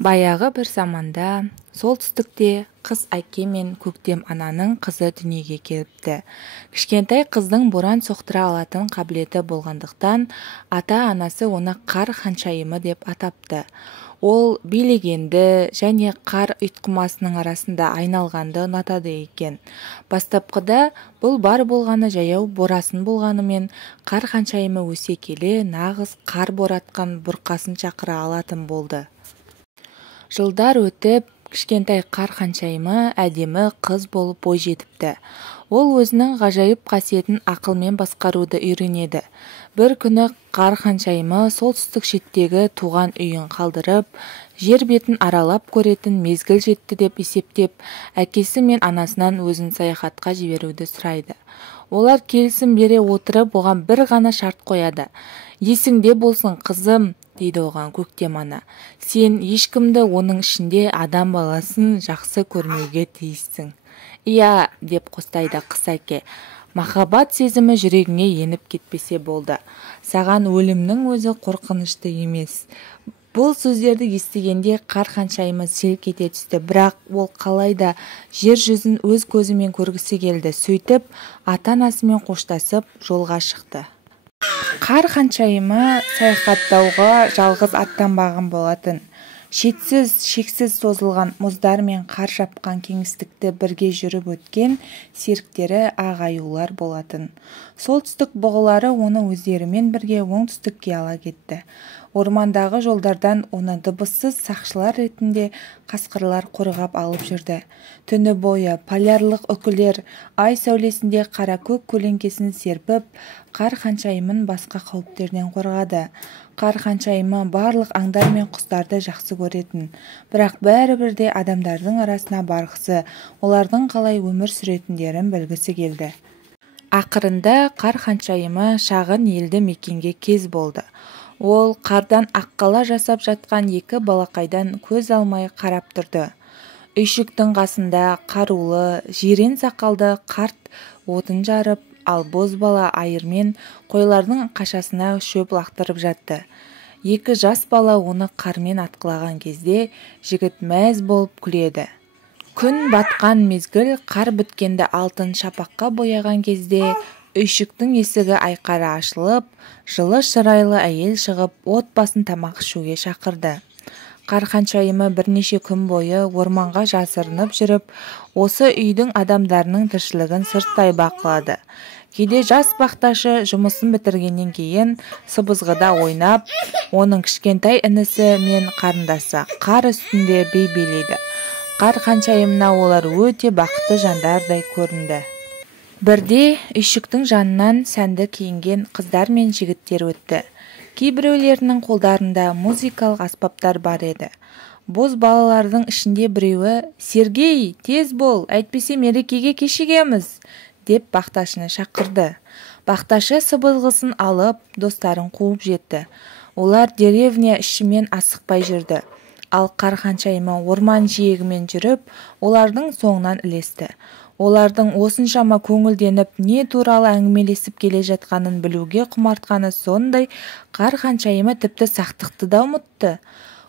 Баяғы бір заманда солтүстікте қыз әке мен көктем ананың қызы дүниеге келіпті. Кішкентай қыздың боран соқтыра алатын қабілеті болғандықтан ата-анасы оны қар ханшайымы деп атапты. Ол билегенді және қар ұйтқымасының арасында айналғанды ұнатады екен. Бастапқыда бұл бар болғаны жаяу борасын болғанымен, қар ханшайымы өсе келе нағыз қар боратқан бұрқасын шақыра алатын болды. Жылдар өтіп, кішкентай қар ханшайымы әдемі қыз болып бой жетіпті. Ол өзінің ғажайып қасиетін ақылмен басқаруды үйренеді. Бір күні қар ханшайымы солтүстік шеттегі туған үйін қалдырып, жер бетін аралап көретін мезгіл жетті деп есептеп, әкесі мен анасынан өзін саяхатқа жіберуді сұрайды. Олар келісім бере отырып, оған бір ғана шарт қояды. Есіңде болсын, қызым, дейді оған көктем ана. Сен ешкімді, оның ішінде адам баласын жақсы көрмеуге тиіссің. Иә, деп қостайды қыз әке. Махаббат сезімі жүрегіңе еніп кетпесе болды. Саған өлімнің өзі қорқынышты емес. Бұл сөздерді естігенде қар ханшайымы селк ете түсті, бірақ ол қалайда жер жүзін өз көзімен көргісі келді. Сөйтіп, ата-анасымен қоштасып, жолға шықты. Қар ханшайымы саяхаттауға жалғыз аттанбаған болатын. Шексіз созылған мұздар мен қар жапқан кеңістікті бірге жүріп өткен серіктері ағаюлар болатын. Солтүстік бұғылары оны өздерімен бірге оңтүстікке ала кетті. Ормандағы жолдардан оны дыбыссыз сақшылар ретінде қасқырлар қорғап алып жүрді. Түні бойы полярлық үкілер ай сәулесінде қара көк көлеңкесін серпіп, қар ханшайымын басқа қауіптерден қорғады. Қар ханшайымы барлық аңдар мен құстарды жақсы көретін, бірақ бәрібір де адамдардың арасына барғысы, олардың қалай өмір сүретіндерін білгісі келді. Ақырында қар ханшайымы шағын елді мекенге кез болды. Ол қардан аққала жасап жатқан екі балақайдан көз алмай қарап тұрды. Үйшіктің қасында қарулы, жирен сақалды қарт отын жарып, ал бозбала айырмен қойлардың қашасына шөп лақтырып жатты. Екі жас бала оны қармен атқылаған кезде жігіт мәз болып күледі. Күн батқан мезгіл қар біткенді алтын шапаққа бояған кезде үйшіктің есігі айқара ашылып, жылы шырайлы әйел шығып, отбасын тамақ ішуге шақырды. Қар ханшайымы бірнеше күн бойы орманға жасырынып жүріп, осы үйдің адамдарының тіршілігін сырттай бақылады. Кейде жас бақташы жұмысын бітіргеннен кейін сыбызғыда ойнап, оның кішкентай інісі мен қарындасы қар үстінде би билейді. Қар ханшайымына олар өте бақытты жандардай көрінді. Бірде үйшіктің жанынан сәнді киінген қыздар мен жігіттер өтті. Кейбіреулерінің қолдарында музыкалық аспаптар бар еді. Боз балалардың ішінде біреуі «Сергей, тез бол, әйтпесе мерекеге кешігеміз», деп бақташыны шақырды. Бақташы сыбызғысын алып, достарын қуып жетті. Олар деревня ішімен асықпай жүрді. Ал қар ханшайымы орман жиегімен жүріп, олардың соңынан ілесті. Олардың осыншама көңілденіп, не туралы әңгімелесіп келе жатқанын білуге құмартқаны сондай, қар ханшайымы тіпті сақтықты да ұмытты.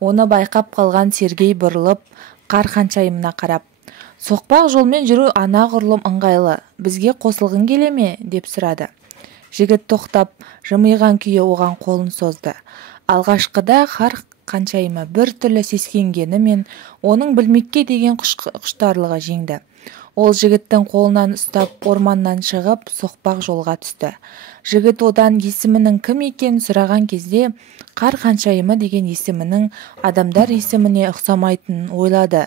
Оны байқап қалған Сергей бұрылып, қар ханшайымына қарап, «Соқпақ жолмен жүру анағұрлым ыңғайлы, бізге қосылғың келе ме?» деп сұрады. Жігіт тоқтап, жымиған күйі оған қолын созды. Алғашқыда қар ханшайымы бір түрлі сескенгені мен оның білмекке деген құштарлығы жеңді. Ол жігіттің қолынан ұстап, орманнан шығып, соқпақ жолға түсті. Жігіт одан есімінің кім екенін сұраған кезде, қар ханшайымы деген есімінің адамдар есіміне ұқсамайтынын ойлады.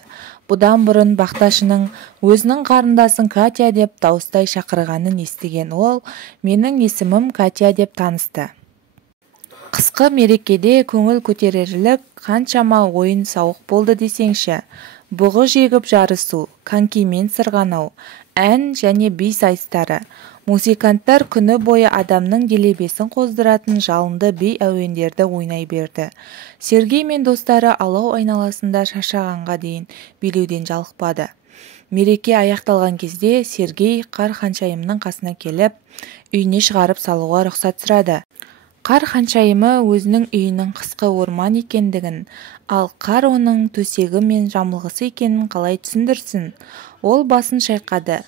Бұдан бұрын бақташының өзінің қарындасын Катя деп дауыстай шақырғанын естіген ол, «Менің есімім Катя» деп танысты. Қысқы мерекеде көңіл көтерерлік қаншама ойын сауық болды десеңші. Бұғы жегіп жарысу, конькимен сырғанау, ән және би сайыстары. Музыканттар күні бойы адамның делебесін қоздыратын жалынды би әуендерді ойнай берді. Сергей мен достары алау айналасында шаршағанға дейін билеуден жалықпады. Мереке аяқталған кезде Сергей қар ханшайымның қасына келіп, үйіне шығарып салуға рұқсат сұрады. Қар ханшайымы өзінің үйінің қысқы орман екендігін, ал қар оның төсегі мен жамылғысы екенін қалай түсіндірсін? Ол басын шайқады.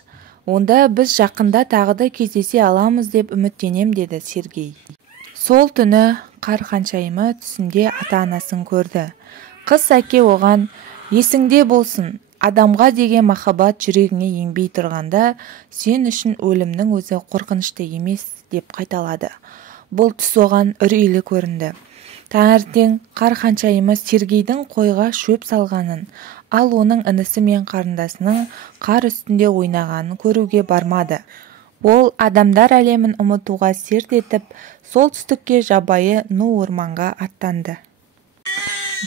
Онда біз жақында тағы да кездесе аламыз деп үміттенем, деді Сергей. Сол түні қар ханшайымы түсінде ата-анасын көрді. Қыз әке оған: есіңде болсын, адамға деген махаббат жүрегіңе енбей тұрғанда, сен үшін өлімнің өзі қорқынышты емес, деп қайталады. Бұл түс оған үрейлі көрінді. Таңертең қар ханшайымы Сергейдің қойға шөп салғанын, ал оның інісі мен қарындасының қар үстінде ойнағанын көруге бармады. Ол адамдар әлемін ұмытуға серт етіп, солтүстікке жабайы ну орманға аттанды.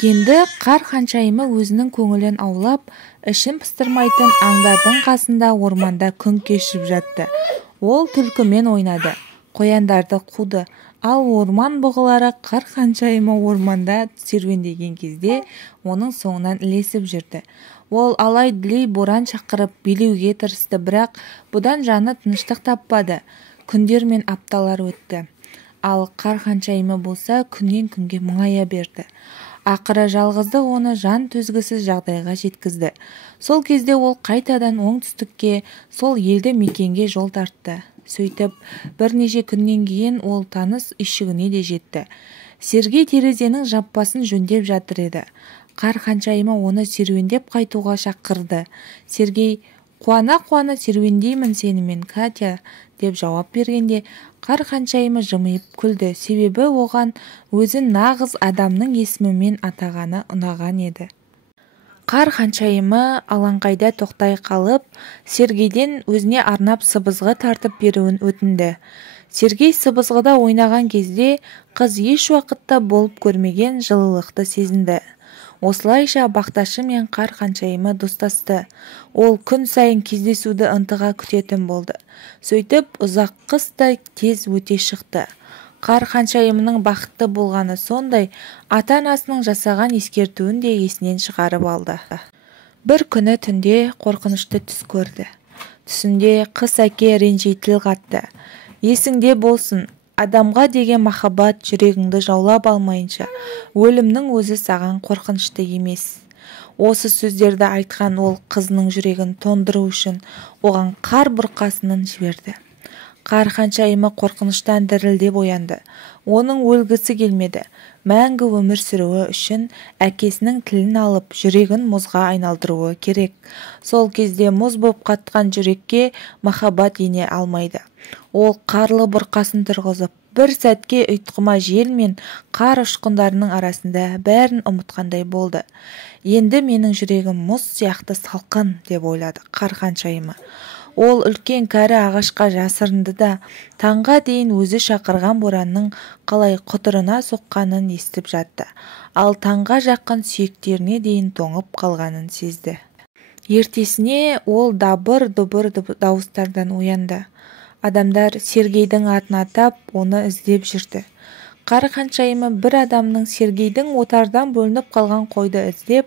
Енді қар ханшайымы өзінің көңілін аулап, ішін пыстырмайтын аңдардың қасында орманда күн кешіп жатты. Ол түлкімен ойнады, қояндарды қуды, ал орман бұғылары қар ханшайымы орманда серуендеген кезде оның соңынан ілесіп жүрді. Ол алай-дүлей боран шақырып билеуге тырысты, бірақ бұдан жаны тыныштық таппады. Күндер мен апталар өтті. Ал қар ханшайымы болса күннен күнге мұңая берді. Ақыры жалғыздық оны жан төзгісіз жағдайға жеткізді. Сол кезде ол қайтадан оңтүстікке, сол елді мекенге жол тартты. Сөйтіп, бірнеше күннен кейін ол таныс үйшігіне де жетті. Сергей терезенің жаппасын жөндеп жатыр еді. Қар ханшайымы оны серуендеп қайтуға шақырды. Сергей: қуана-қуана серуендеймін сенімен, Катя, деп жауап бергенде, қар ханшайымы жымиып күлді, себебі оған өзін нағыз адамның есімімен атағаны ұнаған еді. Қар ханшайымы алаңқайда тоқтай қалып, Сергейден өзіне арнап сыбызғы тартып беруін өтінді. Сергей сыбызғыда ойнаған кезде қыз еш уақытта болып көрмеген жылылықты сезінді. Осылайша бақташы мен қар ханшайымы достасты. Ол күн сайын кездесуді ынтыға күтетін болды. Сөйтіп, ұзақ қыс та тез өте шықты. Қар ханшайымының бақытты болғаны сондай, ата-анасының жасаған ескертуін де есінен шығарып алды. Бір күні түнде қорқынышты түс көрді. Түсінде қыз әке ренжи тіл қатты. Есіңде болсын, адамға деген махаббат жүрегіңді жаулап алмайынша, өлімнің өзі саған қорқынышты емес. Осы сөздерді айтқан ол қызының жүрегін тондыру үшін оған қар бұрқасынын жіберді. Қар ханшайымы қорқыныштан дірілдеп оянды. Оның өлгісі келмеді. Мәңгі өмір сүруі үшін әкесінің тілін алып, жүрегін мұзға айналдыруы керек. Сол кезде мұз боп қатқан жүрекке махаббат ене алмайды. Ол қарлы бұрқасын тұрғызып, бір сәтке ұйтқыма жел мен қар ұшқындарының арасында бәрін ұмытқандай болды. Енді менің жүрегім мұз сияқты салқын, деп ойлады қар ханшайымы. Ол үлкен кәрі ағашқа жасырынды да, таңға дейін өзі шақырған боранның қалай құтырына соққанын естіп жатты. Ал таңға жақын сүйектеріне дейін тоңып қалғанын сезді. Ертесіне ол дабыр-дұбыр дауыстардан оянды. Адамдар Сергейдің атын атап, оны іздеп жүрді. Қар ханшайымы бір адамның Сергейдің отардан бөлініп қалған қойды іздеп,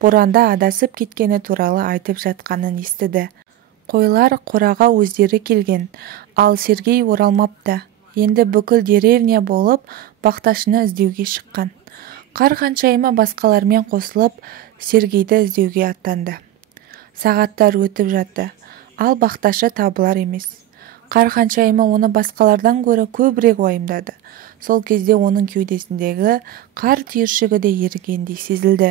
боранда адасып кеткені туралы айтып жатқанын естіді. Қойлар қораға өздері келген, ал Сергей оралмапты. Енді бүкіл деревня болып бақташыны іздеуге шыққан. Қар ханшайымы басқалармен қосылып Сергейді іздеуге аттанды. Сағаттар өтіп жатты, ал бақташы табылар емес. Қар ханшайымы оны басқалардан гөрі көбірек уайымдады. Сол кезде оның кеудесіндегі қар түйіршігі де ерігендей сезілді.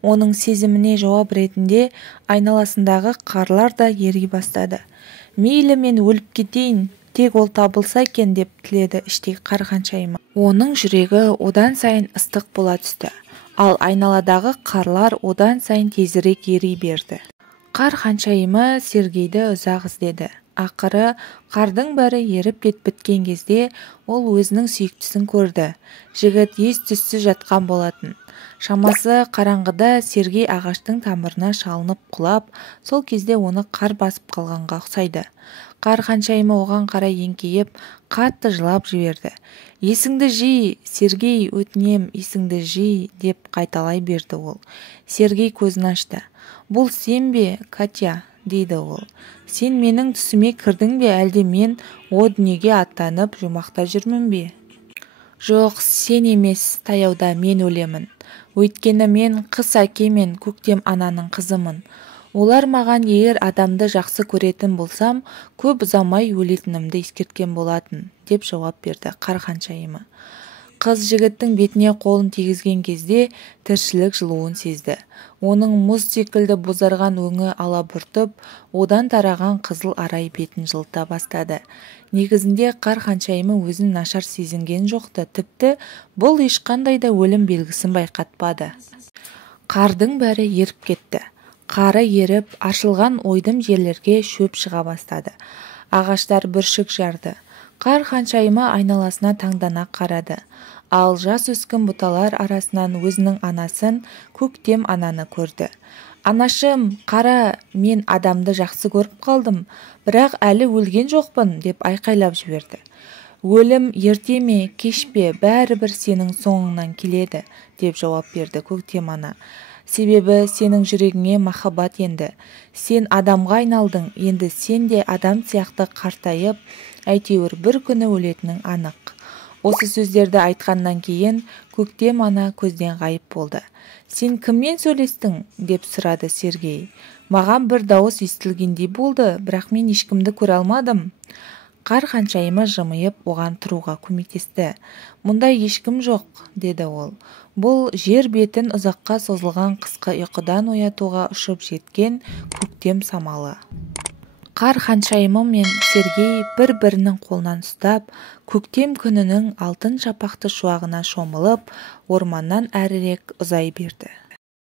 Оның сезіміне жауап ретінде айналасындағы қарлар да ери бастады. Мейлі мен өліп кетейін, тек ол табылса екен, деп тіледі іштей қар ханшайымы. Оның жүрегі одан сайын ыстық бола түсті, ал айналадағы қарлар одан сайын тезірек ери берді. Қар ханшайымы Сергейді ұзақ іздеді. Ақыры қардың бәрі еріп біткен кезде ол өзінің сүйіктісін көрді. Жігіт ес-түссіз жатқан болатын. Шамасы қараңғыда Сергей ағаштың тамырына шалынып құлап, сол кезде оны қар басып қалғанға ұқсайды. Қар ханшайымы оған қарай еңкейіп, қатты жылап жіберді. Есіңді жи, Сергей, өтінем, есіңді жи, деп қайталай берді ол. Сергей көзін ашты. Бұл сен бе, Катя? дейді ол. Сен менің түсіме кірдің бе, әлде мен о дүниеге аттанып жұмақта жүрмін бе? Жоқ, сен емес, таяуда мен өлемін. Өйткені мен қыс әке мен көктем ананың қызымын. Олар маған егер адамды жақсы көретін болсам, көп ұзамай өлетінімді ескерткен болатын, деп жауап берді қар ханшайымы. Қыз жігіттің бетіне қолын тигізген кезде тіршілік жылуын сезді. Оның мұз секілді бозарған өңі алабұртып, одан тараған қызыл арай бетін жылыта бастады. Негізінде қар ханшайымы өзін нашар сезінген жоқты, тіпті бұл ешқандай да өлім белгісін байқатпады. Қардың бәрі еріп кетті. Қары еріп, ашылған ойдым жерлерге шөп шыға бастады. Ағаштар бүршік жарды. Қар ханшайымы айналасына таңдана қарады. Ал жас өскін бұталар арасынан өзінің анасын, көктем ананы көрді. «Анашым, қара, мен адамды жақсы көріп қалдым, бірақ әлі өлген жоқпын», деп айқайлап жіберді. «Өлім ерте ме, кеш пе, бәрібір сенің соңыңнан келеді», деп жауап берді көктем ана. «Себебі сенің жүрегіңе махаббат енді. Сен адамға айналдың, енді сен де адам сияқты қартайып, әйтеуір бір күні өлетінің анық». Осы сөздерді айтқаннан кейін көктем ана көзден ғайып болды. «Сен кіммен сөйлестің?» деп сұрады Сергей. «Маған бір дауыс естілгендей болды, бірақ мен ешкімді көре алмадым». Қар ханшайымы жымиып оған тұруға көмектесті. «Мұнда ешкім жоқ», деді ол. «Бұл жер бетін ұзаққа созылған қысқы ұйқыдан оятуға ұшып жеткен көктем самалы». Қар ханшайымы мен Сергей бір-бірінің қолынан ұстап, көктем күнінің алтын шапақты шуағына шомылып, орманнан әрірек ұзай берді.